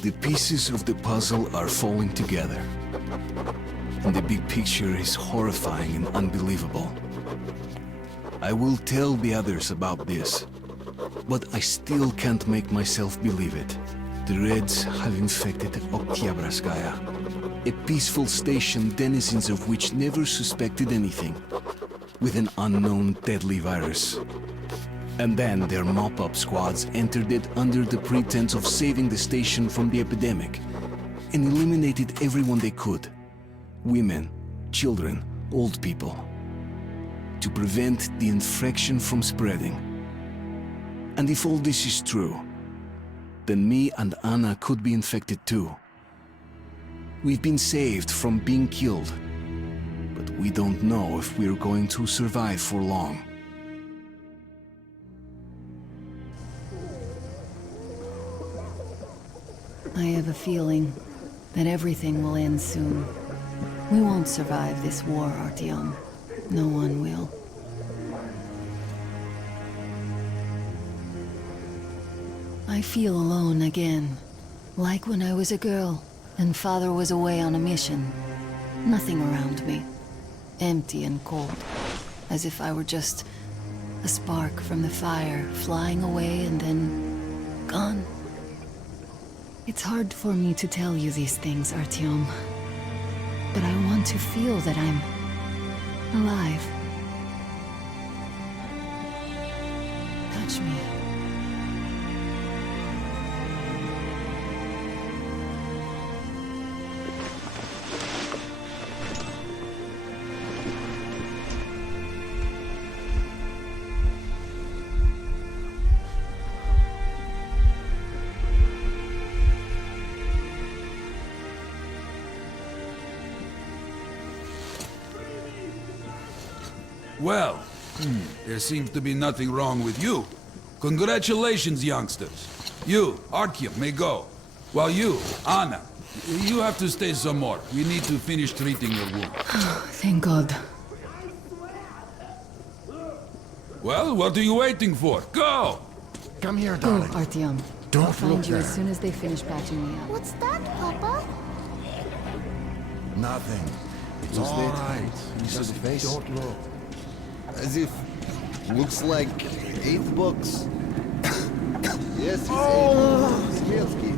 The pieces of the puzzle are falling together. And the big picture is horrifying and unbelievable. I will tell the others about this, but I still can't make myself believe it. The Reds have infected Oktyabrskaya, a peaceful station denizens of which never suspected anything, with an unknown deadly virus. And then their mop-up squads entered it under the pretense of saving the station from the epidemic, and eliminated everyone they could. Women, children, old people. To prevent the infection from spreading. And if all this is true, then me and Anna could be infected too. We've been saved from being killed, but we don't know if we're going to survive for long. I have a feeling that everything will end soon. We won't survive this war, Artyom. No one will. I feel alone again, like when I was a girl and Father was away on a mission. Nothing around me. Empty and cold, as if I were just a spark from the fire, flying away and then gone. It's hard for me to tell you these things, Artyom, but I want to feel that I'm alive. Touch me. Well, there seems to be nothing wrong with you. Congratulations, youngsters. You, Artyom, may go. While you, Anna, you have to stay some more. We need to finish treating your wound. Thank God. Well, what are you waiting for? Go! Come here, Go, darling. Artyom. Don't I'll find look you as there. soon as they finish patching me up. What's that, Papa? Nothing. It's all right. Just don't look. As if... looks like 8 books. Yes, it's 8. Smielski.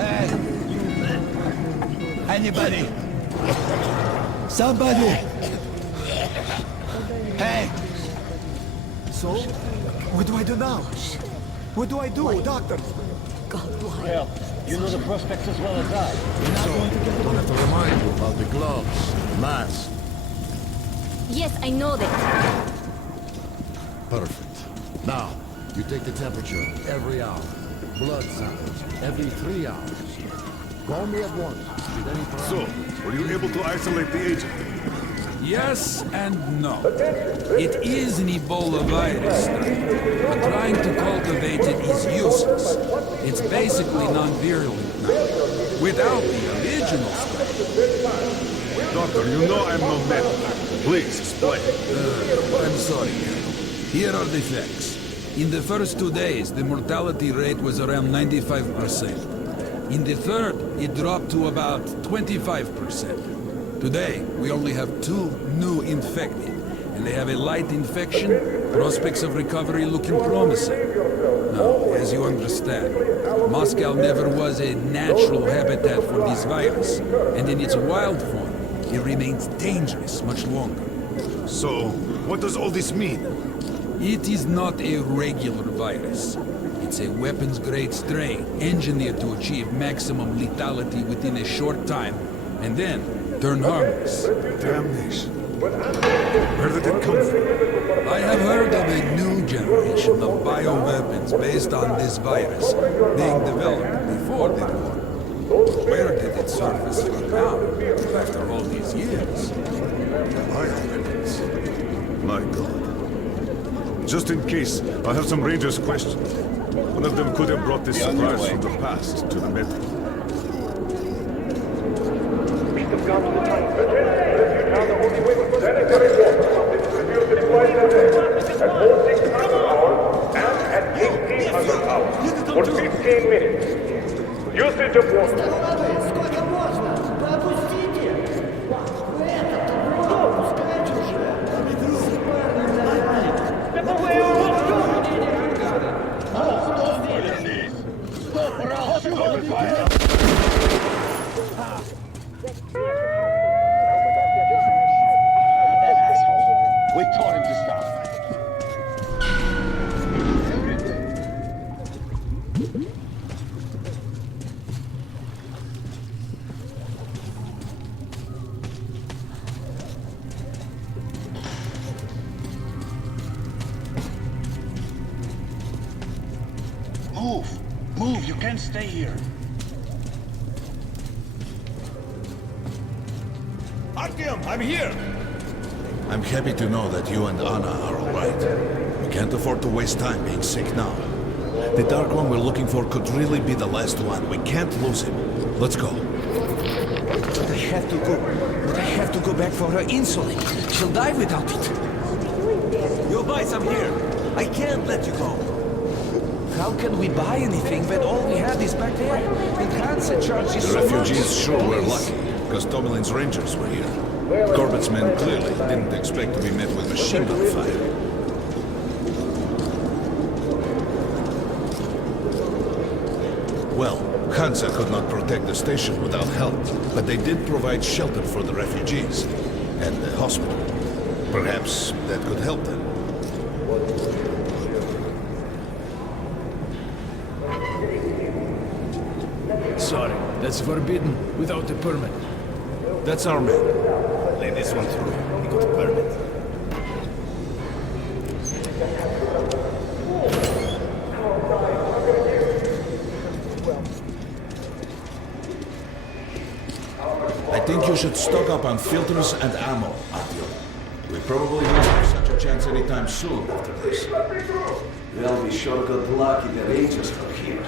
Hey! Anybody? Somebody! Hey! So, what do I do now? What do I do, doctor? Well, you know the prospects as well as I. Don't have to remind you about the gloves, mask. Yes, I know that. Perfect. Now, you take the temperature every hour. Blood samples every 3 hours. Call me at once with any parameters. So, were you able to isolate the agent? Yes and no. It is an Ebola virus strain, but trying to cultivate it is useless. It's basically non-virulent now, without the original strain. Doctor, you know I'm no medic. Please, explain. I'm sorry, Colonel. Here are the facts. In the first 2 days, the mortality rate was around 95%. In the third, it dropped to about 25%. Today, we only have 2 new infected, and they have a light infection, prospects of recovery looking promising. Now, as you understand, Moscow never was a natural habitat for this virus, and in its wild form, it remains dangerous much longer. So, what does all this mean? It is not a regular virus. It's a weapons-grade strain, engineered to achieve maximum lethality within a short time, and then turn harmless. Damnation. Where did it come from? I have heard of a new generation of bioweapons based on this virus being developed before the war. Where did it surface from now, after all these years? Bioweapons. My God. Just in case, I have some Rangers questions. One of them could have brought this surprise from the past to the middle. Now the only way to sanitary water is to distribute the supply and told him to stop. Move, you can't stay here. Artyom, I'm here! I'm happy to know that you and Anna are all right. We can't afford to waste time being sick now. The Dark One we're looking for could really be the last one. We can't lose him. Let's go. But I have to go. But I have to go back for her insulin. She'll die without it. You'll buy some here. I can't let you go. How can we buy anything when all we have is back there? And Hansen charges The so much. refugees sure were lucky, because Tomelin's rangers were here. Corbett's men clearly didn't expect to be met with machine gun fire. Well, Hansa could not protect the station without help, but they did provide shelter for the refugees and the hospital. Perhaps that could help them. Sorry, that's forbidden without a permit. That's our man. Lay this one through. He got a permit. I think you should stock up on filters and ammo, Artyom. We probably won't have such a chance anytime soon after this. Well, we sure got lucky the Rangers were here.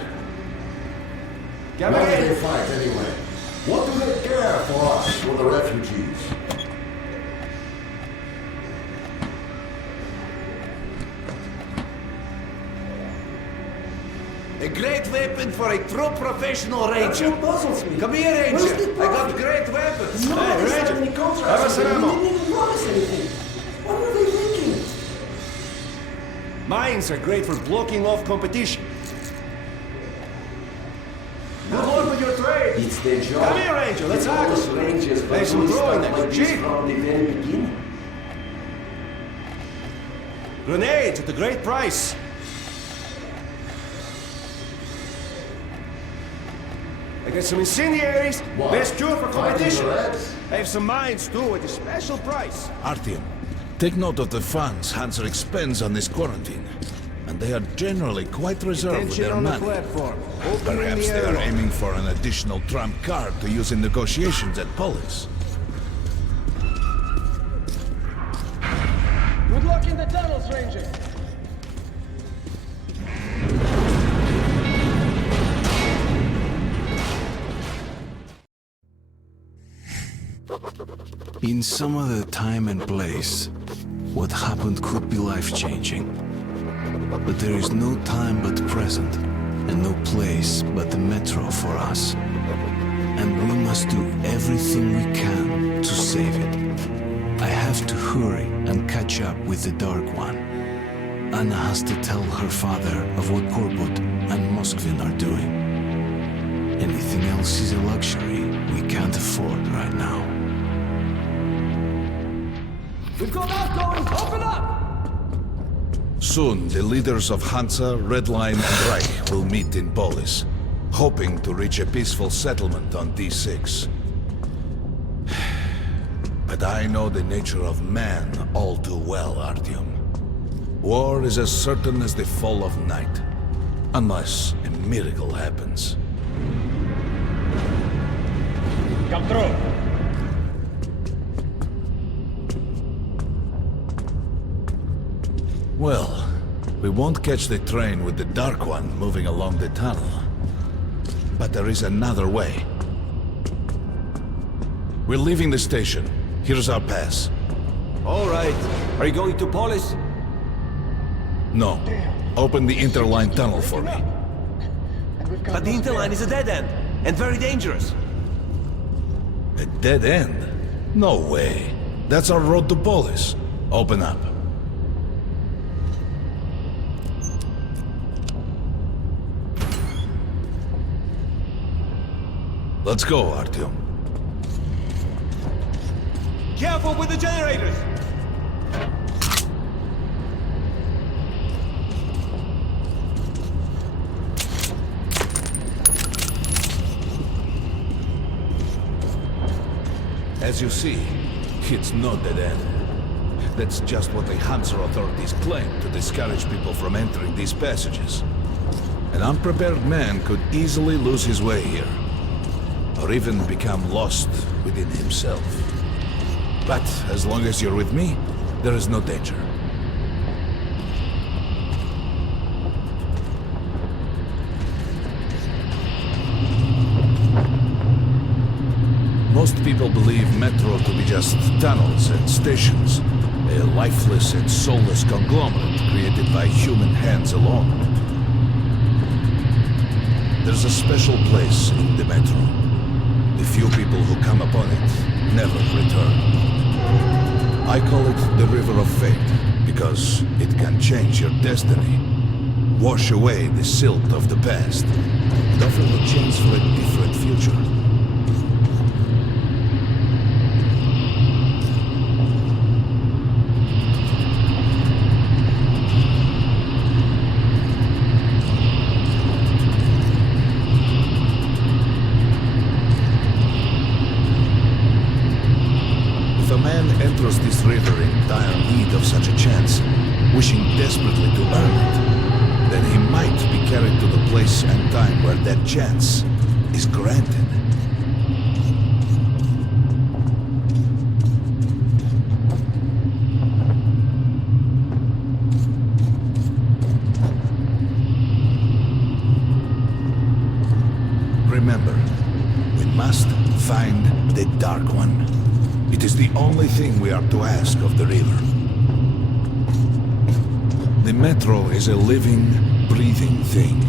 Why do they fight anyway? What do they care for us or the refugees? A great weapon for a true professional ranger. That's what puzzles me. Come here, Ranger. Where's the I got great weapons. No, Hey, they signed Ranger. any contracts. Have us some They ammo. didn't even promise anything. What were they thinking? Mines are great for blocking off competition. Good luck with your trade. It's their job. Come here, Ranger. Let's haggle. Hey, some throwing next. Cheap. Grenades at a great price. I got some incendiaries. What? Best cure for competition. Fighting the Reds? I have some mines too at a special price. Artyom, take note of the funds Hansa expends on this quarantine. And they are generally quite reserved with Attention their on the money. platform. Opening Perhaps the they are airlock. aiming for an additional trump card to use in negotiations at Polis. Good luck in the tunnels, Ranger. In some other time and place, what happened could be life-changing. But there is no time but present, and no place but the metro for us. And we must do everything we can to save it. I have to hurry and catch up with the Dark One. Anna has to tell her father of what Korbut and Moskvin are doing. Anything else is a luxury we can't afford right now. We've got outgoing. Open up! Soon, the leaders of Hansa, Red Line, and Reich will meet in Polis, hoping to reach a peaceful settlement on D6. But I know the nature of man all too well, Artyom. War is as certain as the fall of night, unless a miracle happens. Come through. Well, we won't catch the train with the Dark One moving along the tunnel. But there is another way. We're leaving the station. Here's our pass. All right. Are you going to Polis? No. Open the interline tunnel for me. But the interline is a dead end, and very dangerous. A dead end? No way. That's our road to Polis. Open up. Let's go, Artyom. Careful with the generators! As you see, it's not dead end. That's just what the Hansa authorities claim to discourage people from entering these passages. An unprepared man could easily lose his way here, or even become lost within himself. But as long as you're with me, there is no danger. Most people believe Metro to be just tunnels and stations, a lifeless and soulless conglomerate created by human hands alone. There's a special place in the Metro. The few people who come upon it never return. I call it the River of Fate, because it can change your destiny, wash away the silt of the past, and offer a chance for a different future. Enters this river in dire need of such a chance, wishing desperately to earn it, then he might be carried to the place and time where that chance is granted. Remember, we must find the Dark One. It is the only thing we are to ask of the river. The Metro is a living, breathing thing,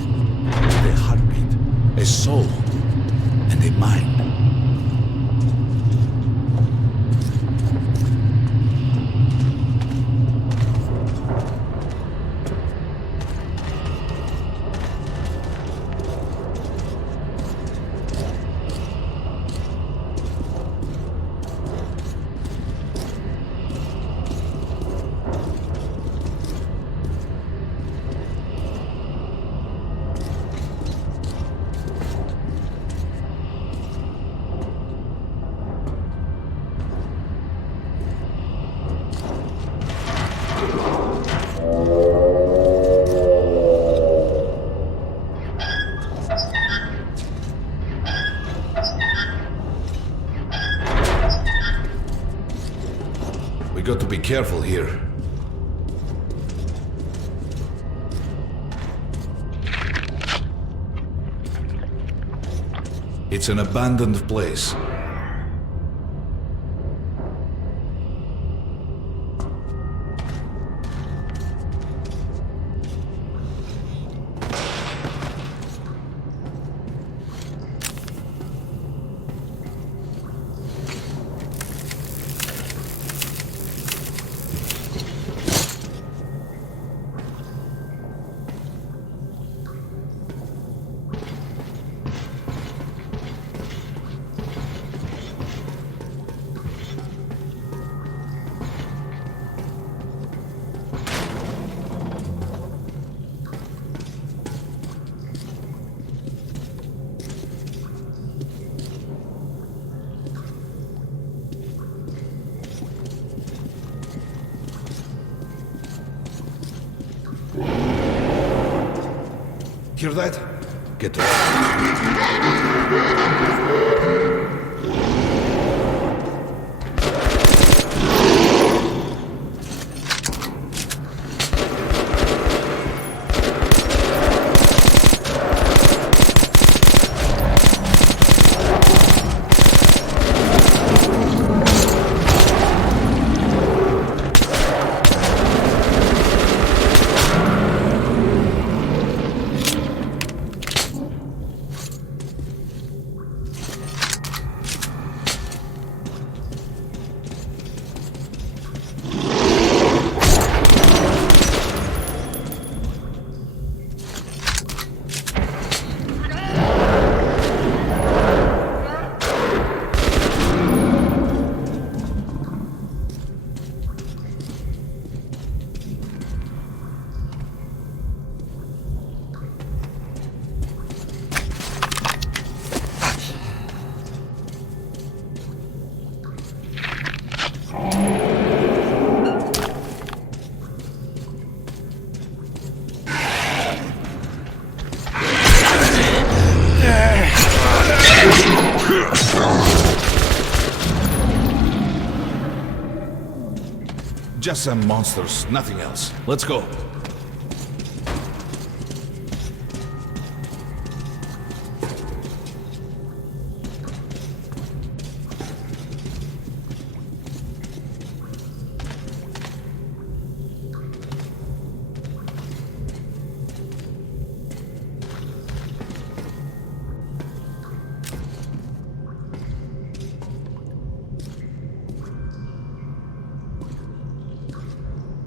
with a heartbeat, a soul, and a mind. Got to be careful here. It's an abandoned place. Hear that? Get to it. Just some monsters, nothing else. Let's go.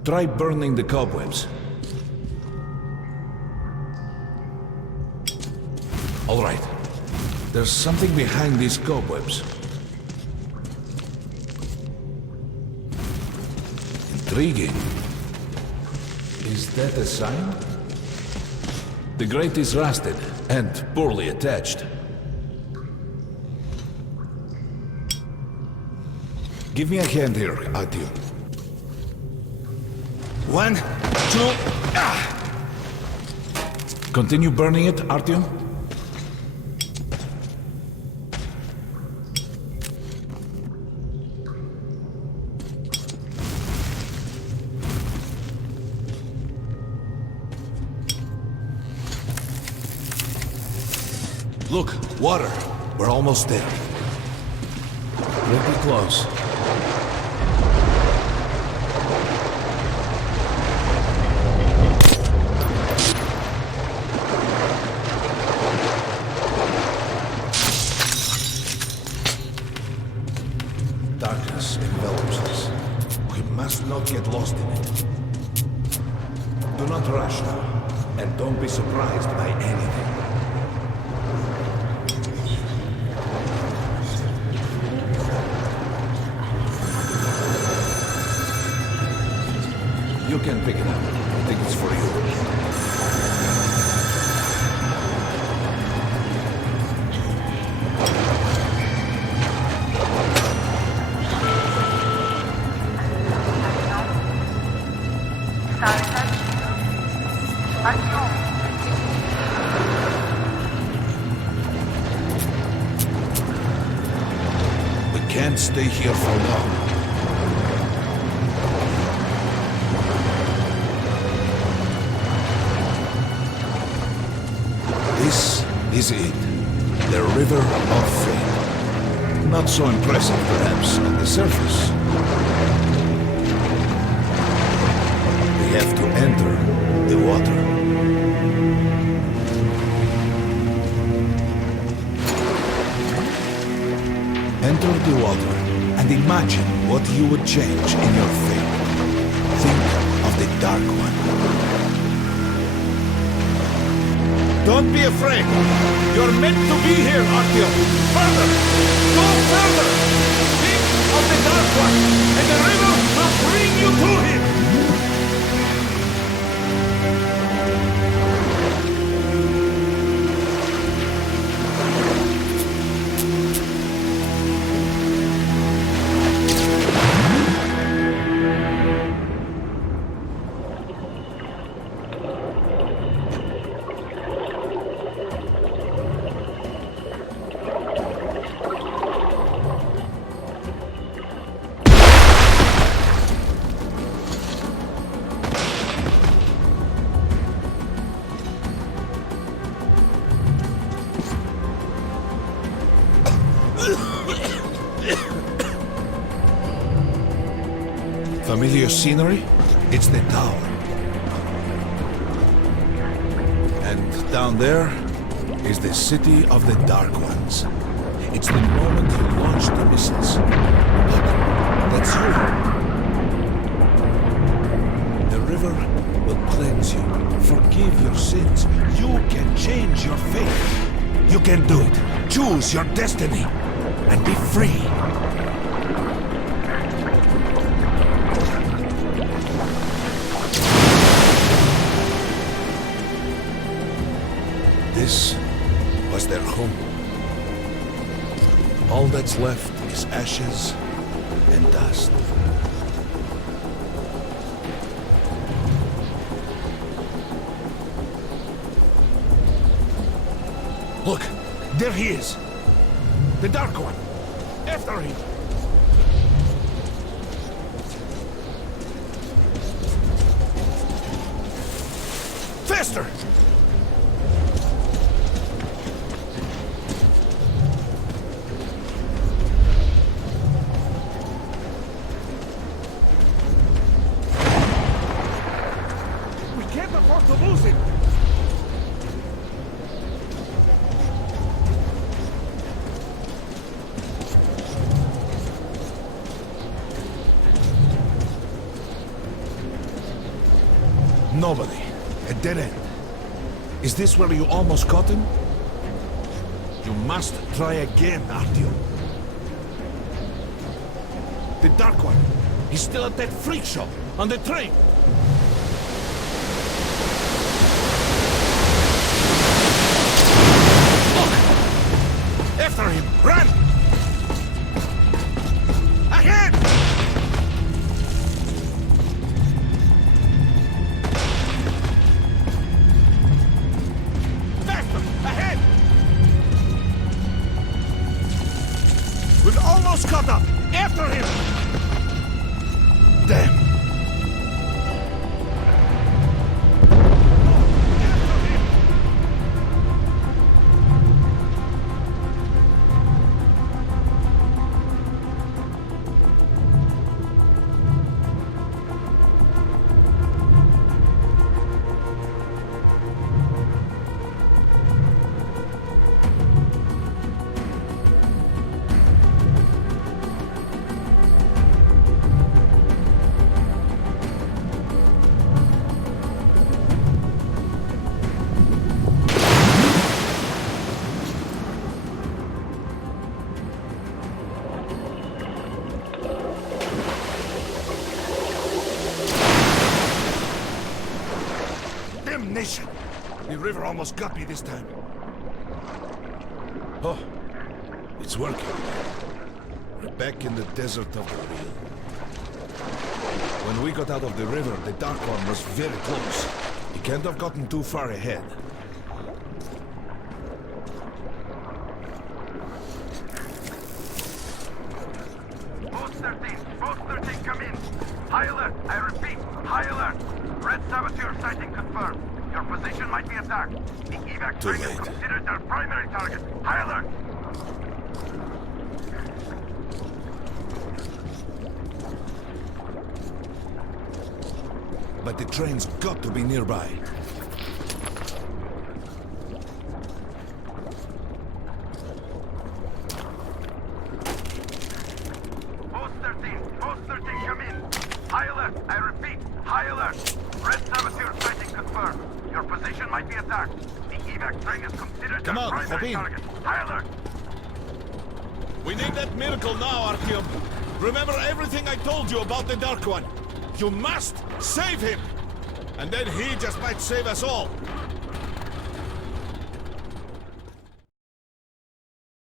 Try burning the cobwebs. All right. There's something behind these cobwebs. Intriguing. Is that a sign? The grate is rusted and poorly attached. Give me a hand here, Artyom. 1, 2, Continue burning it, Artyom. Look, water. We're almost there. Pretty close. Darkness envelops us. We must not get lost in it. Do not rush now, and don't be surprised by anything. You can pick it up. I think it's for you. We can't stay here for long. This is it. The River of Fate. Not so impressive, perhaps, on the surface. We have to enter the water. Enter the water and imagine what you would change in your fate. Think of the Dark One. Don't be afraid. You're meant to be here, Artyom. Further! Go further! Think of the Dark One, and the river will bring you to him! Familiar scenery? It's the tower. And down there is the city of the Dark Ones. It's the moment you launch the missiles. Look, that's you. The river will cleanse you, forgive your sins. You can change your fate. You can do it. Choose your destiny and be free. This was their home. All that's left is ashes and dust. Look, there he is. The Dark One. After him. Faster! We can't afford to lose him! Nobody. A dead end. Is this where you almost caught him? You must try again, Artyom. The Dark One. He's still at that freak show on the train. Look! After him! Run! Ahead! Faster! Ahead! We've almost caught up! After him! Damn! Damnation! The river almost got me this time. Oh, it's working. We're back in the desert of the real. When we got out of the river, the Dark One was very close. He can't have gotten too far ahead. Post 13, come in. High alert, I repeat, high alert. Red saboteur sighting confirmed. Your position might be attacked. The evac train is considered their primary target. High alert. But the train's got to be nearby. Post 13, come in. High alert, I repeat, high alert. Red saboteur sighting confirmed. Your position might be attacked. The evac train is considered their primary target. High alert. We need that miracle now, Artyom. Remember everything I told you about the Dark One. You must save him! And then he just might save us all.